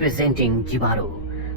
Presenting जिबारो।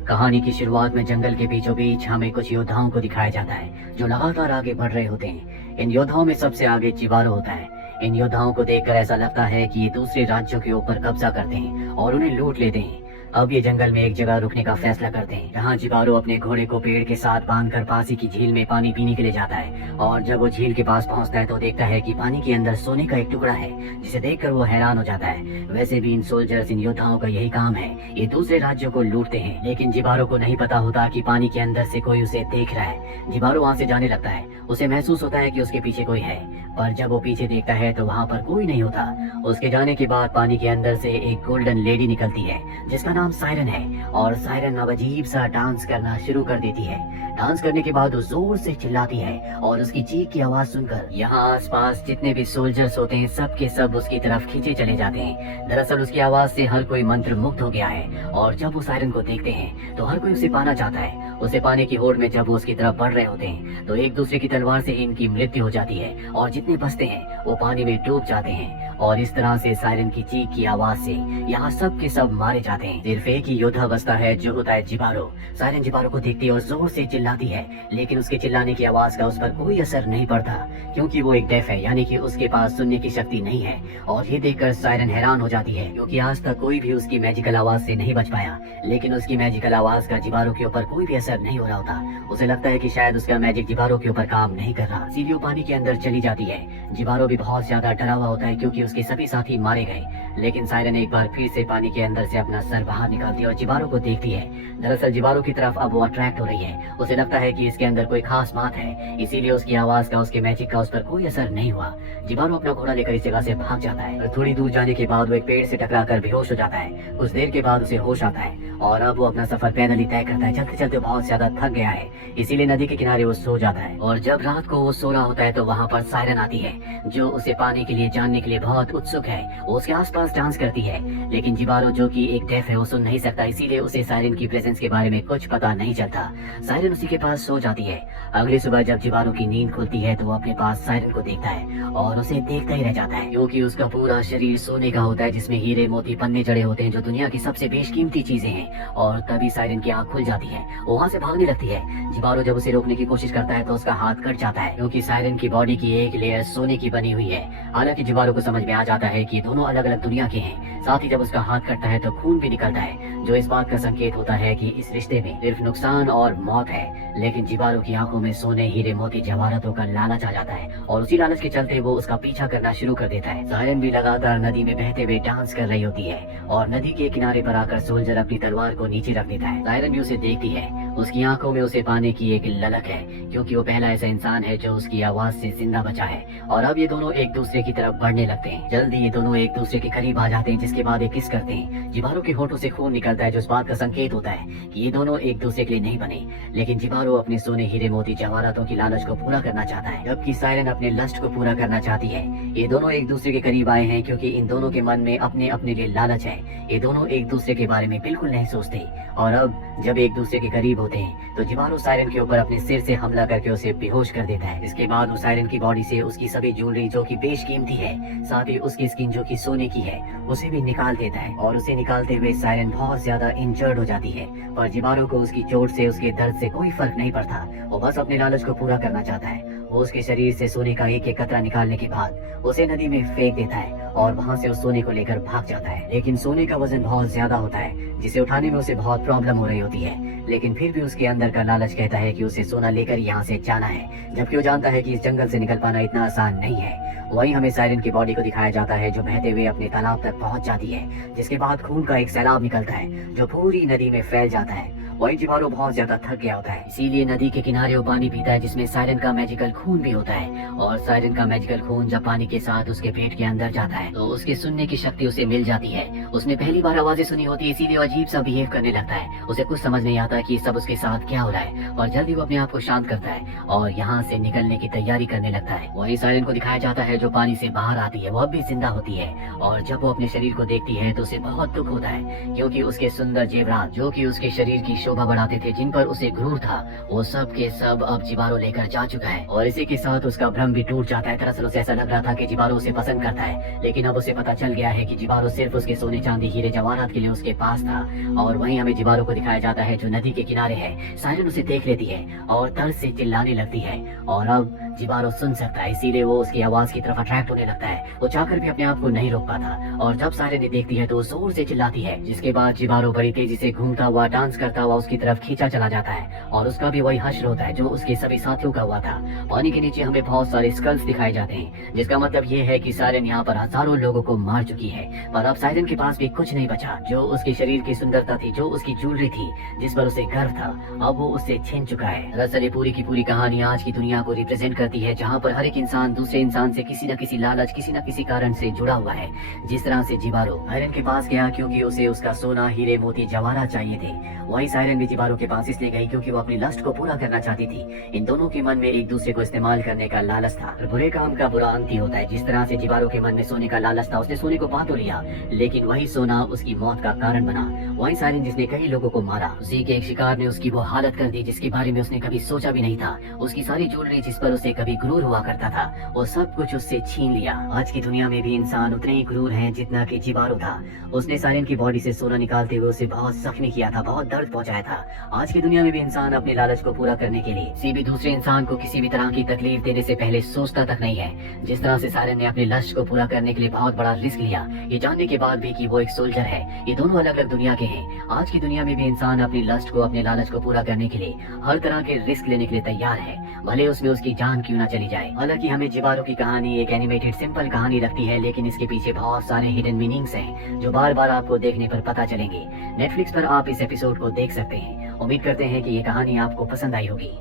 कहानी की शुरुआत में जंगल के बीचों बीच हमें कुछ योद्धाओं को दिखाया जाता है जो लगातार आगे बढ़ रहे होते हैं। इन योद्धाओं में सबसे आगे जिबारो होता है। इन योद्धाओं को देखकर ऐसा लगता है कि ये दूसरे राज्यों के ऊपर कब्जा करते हैं और उन्हें लूट लेते हैं। अब ये जंगल में एक जगह रुकने का फैसला करते हैं जहाँ जिबारो अपने घोड़े को पेड़ के साथ बांधकर पास ही की झील में पानी पीने के लिए जाता है। और जब वो झील के पास पहुँचता है तो देखता है कि पानी के अंदर सोने का एक टुकड़ा है, जिसे देखकर वो हैरान हो जाता है। वैसे भी इन सोल्जर्स, इन योद्धाओं का यही काम है, ये दूसरे राज्यों को लूटते हैं। लेकिन जिबारो को नहीं पता होता कि पानी के अंदर से कोई उसे देख रहा है। जिबारो वहाँ से जाने लगता है। उसे महसूस होता है कि उसके पीछे कोई है, पर जब वो पीछे देखता है तो वहाँ पर कोई नहीं होता। उसके जाने के बाद पानी के अंदर से एक गोल्डन लेडी निकलती है जिसका नाम सायरन है। और सायरन अब अजीब सा डांस करना शुरू कर देती है। डांस करने के बाद वो जोर से चिल्लाती है और उसकी चीख की आवाज सुनकर यहाँ आसपास जितने भी सोल्जर्स होते हैं सब के सब उसकी तरफ खींचे चले जाते हैं। दरअसल उसकी आवाज से हर कोई मंत्र मुग्ध हो गया है और जब वो सायरन को देखते हैं तो हर कोई उसे पाना चाहता है। उसे पाने की होड़ में जब वो उसकी तरफ बढ़ रहे होते हैं तो एक दूसरे की तलवार से इनकी मृत्यु हो जाती है और जितने बचते हैं वो पानी में डूब जाते हैं। और इस तरह से सायरन की चीख की आवाज से यहाँ सब के सब मारे जाते हैं। सिर्फ एक ही योद्धा बचता है जो होता है जिबारो। सायरन जिबारो को देखती है और जोर से चिल्लाती है, लेकिन उसके चिल्लाने की आवाज का उस पर कोई असर नहीं पड़ता क्योंकि वो एक डेफ है, यानी कि उसके पास सुनने की शक्ति नहीं है। और ये देखकर सायरन हैरान हो जाती है क्योंकि आज तक कोई भी उसकी मैजिकल आवाज से नहीं बच पाया। लेकिन उसकी मैजिकल आवाज का जिबारो के ऊपर कोई भी असर नहीं हो रहा होता। उसे लगता है कि शायद उसका मैजिक जिबारो के ऊपर काम नहीं कर रहा। इसीलिए पानी के अंदर चली जाती है। जिबारो भी बहुत ज्यादा डरा हुआ होता है क्योंकि उसके सभी साथी मारे गए। लेकिन सायरन एक बार फिर से पानी के अंदर से अपना सर बाहर निकालती है और जिबारो को देखती है। दरअसल जिबारो की तरफ अब वो अट्रैक्ट हो रही है। उसे लगता है कि इसके अंदर कोई खास बात है, इसीलिए उसकी आवाज का, उसके मैजिक का उस पर कोई असर नहीं हुआ। जिबारो अपना घोड़ा लेकर इस जगह से भाग जाता है। थोड़ी दूर जाने के बाद वो एक पेड़ से टकराकर बेहोश हो जाता है। कुछ देर के बाद उसे होश आता है और अब वो अपना सफर पैदल ही तय करता है। चलते चलते बहुत ज्यादा थक गया है, इसीलिए नदी के किनारे वो सो जाता है। और जब रात को वो सो रहा होता है तो वहाँ पर सायरन आती है जो उसे पाने के लिए, जानने के लिए बहुत उत्सुक है। वो उसके आसपास डांस करती है, लेकिन जिबारो जो कि एक डेफ है वो सुन नहीं सकता, इसीलिए उसे सायरन की प्रेजेंस के बारे में कुछ पता नहीं चलता। सायरन उसी के पास सो जाती है। अगली सुबह जब जिबारो की नींद खुलती है तो वो अपने पास सायरन को देखता है और उसे देखता ही रह जाता है क्योंकि उसका पूरा शरीर सोने का होता है जिसमें हीरे मोती पन्ने जड़े होते हैं जो दुनिया की सबसे बेशकीमती चीजें हैं। और तभी सायरन की आंख खुल जाती है, वो वहाँ से भागने लगती है। जिबारो जब उसे रोकने की कोशिश करता है तो उसका हाथ कट जाता है क्योंकि सायरन की बॉडी की एक लेयर सोने की बनी हुई है। हालांकि जिबारो को समझ में आ जाता है कि दोनों अलग अलग दुनिया के हैं। साथ ही जब उसका हाथ कटता है तो खून भी निकलता है जो इस बात का संकेत होता है कि इस रिश्ते में सिर्फ नुकसान और मौत है। लेकिन जिबारो की आंखों में सोने, हीरे, मोती, जवाहरातों का लालच आ जाता है और उसी लालच के चलते वो उसका पीछा करना शुरू कर देता है। सायरन भी लगातार नदी में बहते हुए डांस कर रही होती है और नदी के किनारे पर आकर सोल्जर अपनी तलवार को नीचे रख देता है। सायरन भी उसे देखती है। उसकी आंखों में उसे पाने की एक ललक है क्योंकि वो पहला ऐसा इंसान है जो उसकी आवाज से जिंदा बचा है। और अब ये दोनों एक दूसरे की तरफ बढ़ने लगते हैं। जल्दी ये दोनों एक दूसरे के करीब आ जाते हैं, जिसके बाद ये किस करते हैं। जिबारो के होठों से खून निकलता है जो इस बात का संकेत होता है कि ये दोनों एक दूसरे के लिए नहीं बने। लेकिन जिबारो अपने सोने, हीरे, मोती, जवाहरातों की लालच को पूरा करना चाहता है, जबकि सायरन अपने लस्ट को पूरा करना चाहती है। ये दोनों एक दूसरे के करीब आए हैं क्योंकि इन दोनों के मन में अपने अपने लिए लालच है। ये दोनों एक दूसरे के बारे में बिल्कुल नहीं सोचते। और अब जब एक दूसरे के करीब होते हैं तो जिबारो सायरन के ऊपर अपने सिर से हमला करके उसे बेहोश कर देता है। इसके बाद वो सायरन की बॉडी से उसकी सभी ज्वेलरी जो कि बेशकीमती है, साथ ही उसकी स्किन जो कि सोने की है, उसे भी निकाल देता है। और उसे निकालते हुए सायरन बहुत ज्यादा इंजर्ड हो जाती है, पर जिबारो को उसकी चोट से, उसके दर्द से कोई फर्क नहीं पड़ता। वो बस अपने लालच को पूरा करना चाहता है। वो उसके शरीर से सोने का एक एक कतरा निकालने के बाद उसे नदी में फेंक देता है और वहाँ से उस सोने को लेकर भाग जाता है। लेकिन सोने का वजन बहुत ज्यादा होता है जिसे उठाने में उसे बहुत प्रॉब्लम हो रही होती है। लेकिन फिर भी उसके अंदर का लालच कहता है कि उसे सोना लेकर यहाँ से जाना है, जबकि वो जानता है कि इस जंगल से निकल पाना इतना आसान नहीं है। वहीं हमें सायरन की बॉडी को दिखाया जाता है जो बहते हुए अपने तालाब तक पहुंच जाती है, जिसके बाद खून का एक सैलाब निकलता है जो पूरी नदी में फैल जाता है। वहीं जिबारो बहुत ज्यादा थक गया होता है, इसीलिए नदी के किनारे वो पानी पीता है जिसमें सायरन का मैजिकल खून भी होता है। और सायरन का मैजिकल खून जब पानी के साथ उसके पेट के अंदर जाता है तो उसकी सुनने की शक्ति उसे मिल जाती है। उसने पहली बार आवाजें सुनी होती है, इसीलिए वो अजीब सा बिहेव करने लगता है। उसे कुछ समझ नहीं आता कि सब उसके साथ क्या हो रहा है और जल्दी वो अपने आप को शांत करता है और यहाँ से निकलने की तैयारी करने लगता है। वही सायरन को दिखाया जाता है जो पानी से बाहर आती है, वो अब भी जिंदा होती है। और जब वो अपने शरीर को देखती है तो उसे बहुत दुख होता है क्योंकि उसके सुंदर जेवरात जो कि उसके शरीर की शोभा बढ़ाते थे, जिन पर उसे गुरूर था, वो सब के सब अब जिबारो लेकर जा चुका है। और इसी के साथ उसका भ्रम भी टूट जाता है। दरअसल उसे ऐसा लग रहा था कि जिबारो उसे पसंद करता है, लेकिन अब उसे पता चल गया है कि जिबारो सिर्फ उसके सोने चांदी हीरे जवाहरात के लिए उसके पास था। और वहीं हमें जिबारो को दिखाया जाता है जो नदी के किनारे है। सायरन उसे देख लेती है और दर्द से चिल्लाने लगती है और अब जिबारो सुन सकता है, इसीलिए वो उसकी आवाज की तरफ अट्रैक्ट होने लगता है। वो चाहकर भी अपने आप को नहीं रोक पाता और जब सायरन ने देखती है तो वो जोर से चिल्लाती है, जिसके बाद जिबारो बड़ी तेजी से घूमता हुआ डांस करता हुआ उसकी तरफ खींचा चला जाता है और उसका भी वही हश्र होता है जो उसके सभी साथियों का हुआ था। पानी के नीचे हमें बहुत सारे स्कल्स दिखाए जाते हैं, जिसका मतलब ये है कि सायरन यहाँ पर हजारों लोगों को मार चुकी है। पर अब सायरन के पास भी कुछ नहीं बचा। जो उसके शरीर की सुंदरता थी, जो उसकी ज्वेलरी थी, जिस पर उसे गर्व था, अब वो उससे छीन चुका है। दरअसल ये पूरी की पूरी कहानी आज की दुनिया को रिप्रेजेंट करती है, जहाँ पर हर एक इंसान दूसरे इंसान से किसी न किसी लालच, किसी न किसी कारण से जुड़ा हुआ है। जिस तरह से जिबारो सायरन के पास गया क्योंकि उसे उसका सोना, हीरे, मोती, जवाहरात चाहिए थे, वही सायरन भी जिबारो के पास इसलिए गई क्योंकि वो अपनी लस्ट को पूरा करना चाहती थी। इन दोनों के मन में एक दूसरे को इस्तेमाल करने का लालच था। बुरे काम का बुरा अंत ही होता है। जिस तरह से जिबारो के मन में सोने का लालच था, उसने सोने को पा तो लिया, लेकिन वही सोना उसकी मौत का कारण बना। वही सायरन जिसने कई लोगों को मारा, उसी के एक शिकार ने उसकी वो हालत कर दी जिसके बारे में उसने कभी सोचा भी नहीं था। उसकी सारी ज्वेलरी जिस पर उसे कभी गुरूर हुआ करता था, वो सब कुछ उससे छीन लिया। आज की दुनिया में भी इंसान उतने ही क्रूर हैं जितना कि जिबारो था। उसने सायरन की बॉडी से सोना निकालते हुए उसे बहुत जख्मी किया था, बहुत दर्द पहुंचाया था। आज की दुनिया में भी इंसान अपने लालच को पूरा करने के लिए किसी भी दूसरे इंसान को किसी भी तरह की तकलीफ देने से पहले सोचता तक नहीं है। जिस तरह से सायरन ने अपने लक्ष्य को पूरा करने के लिए बहुत बड़ा रिस्क लिया, ये जानने के बाद भी कि वो एक सोल्जर है। ये दोनों अलग अलग दुनिया के हैं। आज की दुनिया में भी इंसान अपनी लस्ट को, अपने लालच को पूरा करने के लिए हर तरह के रिस्क लेने के लिए तैयार है, भले उसमें उसकी जान क्यों ना चली जाए। हालांकि हमें जिबारो की कहानी एक एनिमेटेड सिंपल कहानी लगती है, लेकिन इसके पीछे बहुत सारे हिडन मीनिंग्स हैं जो बार बार आपको देखने पर पता चलेंगे। नेटफ्लिक्स पर आप इस एपिसोड को देख सकते हैं। उम्मीद करते हैं कि ये कहानी आपको पसंद आई होगी।